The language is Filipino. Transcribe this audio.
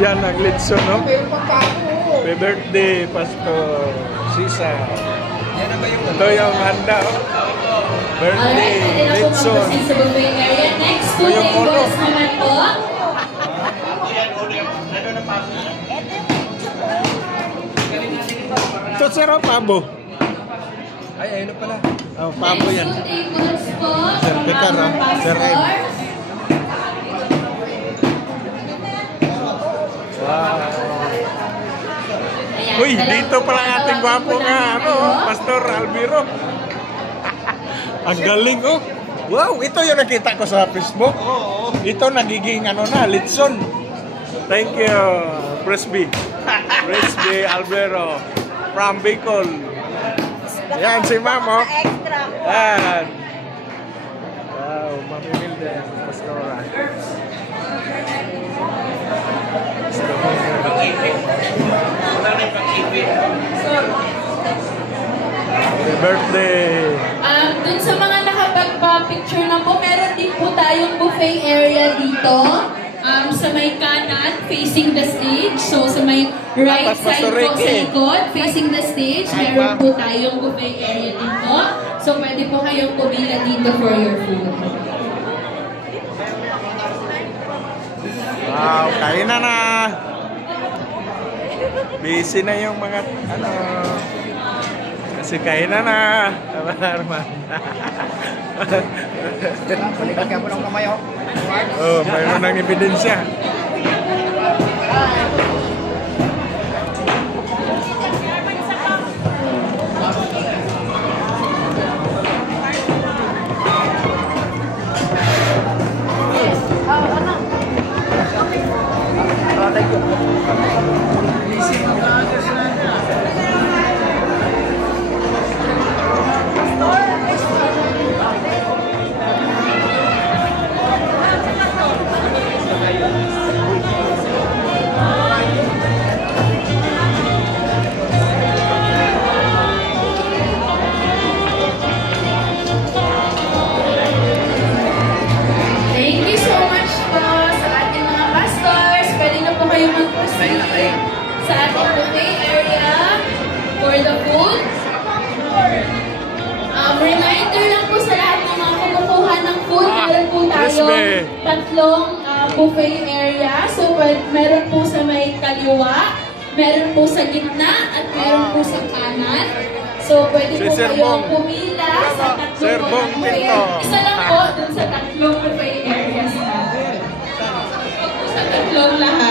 Yan ang litson, no? Happy birthday, Pastor Sisa. Ito yung handa, oh. Birthday, litson. Ito yung ulo. Ito, sir, pabo. Ay, ayun pala. Oh, pabo yan. Sir Peter, Sir Ed. Wow. Uy, dito pala ating gwapo nga, Pastor Albiro. Ang galing, oh. Wow, ito yung nakita ko sa Facebook. Ito nagiging, litson. Thank you, Presby. Presby Albiro from Bicol. Yan, si Ma'am, oh. Yan. Wow, mamimil din. Pastora. Happy birthday! Dun sa mga nakapagpa-picture na po, meron din po tayong buffet area dito. Sa may kanan, facing the stage. So, sa may right side po sa likod, facing the stage, meron po tayong buffet area dito. So, pwede po kayong pumila dito for your food. Wow, kain na. Busy na yung mga, kasi kain na. Arman. Balikan ka mo ng kamay, oh. Oh, mayroon ng ebidensya. Thank you. Sa ating buffet area for the food. Reminder lang po sa lahat ng mga kumukuha ng food, meron po tayong tatlong buffet area. So, meron po sa may kaliwa, meron po sa gitna, at meron po sa kanan. So, pwede po kayong pumila sa tatlong buffet. Isa lang po dun sa tatlong buffet areas natin. Huwag po sa tatlong lahat.